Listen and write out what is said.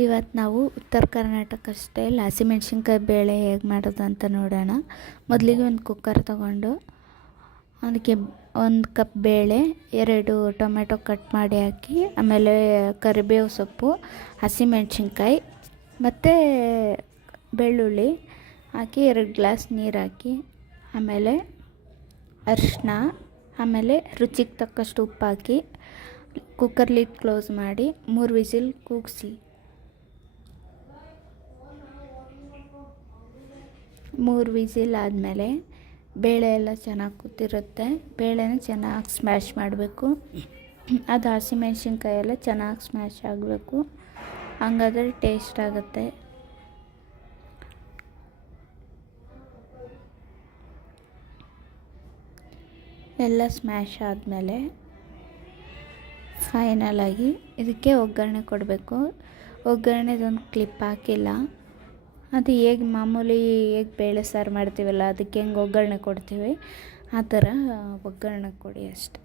ಇವತ್ತು ನಾವು ಉತ್ತರ ಕರ್ನಾಟಕ ಸ್ಟೈಲ್ ಹಸಿಮೆಣ್ಸಿನ್ಕಾಯಿ ಬೇಳೆ ಹೇಗೆ ಮಾಡೋದು ಅಂತ ನೋಡೋಣ. ಮೊದಲಿಗೆ ಒಂದು ಕುಕ್ಕರ್ ತಗೊಂಡು ಅದಕ್ಕೆ 1 ಕಪ್ ಬೇಳೆ, 2 ಟೊಮೆಟೊ ಕಟ್ ಮಾಡಿ ಹಾಕಿ, ಆಮೇಲೆ ಕರಿಬೇವು ಸೊಪ್ಪು, ಹಸಿಮೆಣ್ಸಿನ್ಕಾಯಿ ಮತ್ತು ಬೆಳ್ಳುಳ್ಳಿ ಹಾಕಿ 2 ಗ್ಲಾಸ್ ನೀರು ಹಾಕಿ, ಆಮೇಲೆ ಅರಿಶಿನ, ಆಮೇಲೆ ರುಚಿಗೆ ತಕ್ಕಷ್ಟು ಉಪ್ಪು ಹಾಕಿ ಕುಕ್ಕರ್ ಲಿಡ್ ಕ್ಲೋಸ್ ಮಾಡಿ 3 ವಿಸಿಲ್ ಕೂಗಿಸಿ. 3 ವಿಸಿಲ್ ಆದಮೇಲೆ ಬೇಳೆ ಎಲ್ಲ ಚೆನ್ನಾಗಿ ಕೂತಿರುತ್ತೆ. ಬೇಳೆನ ಚೆನ್ನಾಗಿ ಸ್ಮ್ಯಾಶ್ ಮಾಡಬೇಕು. ಅದು ಹಸಿಮೆಣ್ಸಿನ್ಕಾಯಿ ಎಲ್ಲ ಚೆನ್ನಾಗಿ ಸ್ಮ್ಯಾಶ್ ಆಗಬೇಕು, ಹಂಗಾದ್ರೆ ಟೇಸ್ಟ್ ಆಗುತ್ತೆ. ಎಲ್ಲ ಸ್ಮ್ಯಾಶ್ ಆದಮೇಲೆ ಫೈನಲಾಗಿ ಇದಕ್ಕೆ ಒಗ್ಗರಣೆ ಕೊಡಬೇಕು. ಒಗ್ಗರಣೆದೊಂದು ಕ್ಲಿಪ್ ಹಾಕಿಲ್ಲ. ಅದು ಹೇಗೆ ಮಾಮೂಲಿ ಹೇಗೆ ಬೇಳೆ ಸಾರು ಮಾಡ್ತೀವಲ್ಲ, ಅದಕ್ಕೆ ಹೆಂಗೆ ಒಗ್ಗರಣೆ ಕೊಡ್ತೀವಿ ಆ ಥರ ಒಗ್ಗರಣೆ ಕೊಡಿ ಅಷ್ಟೆ.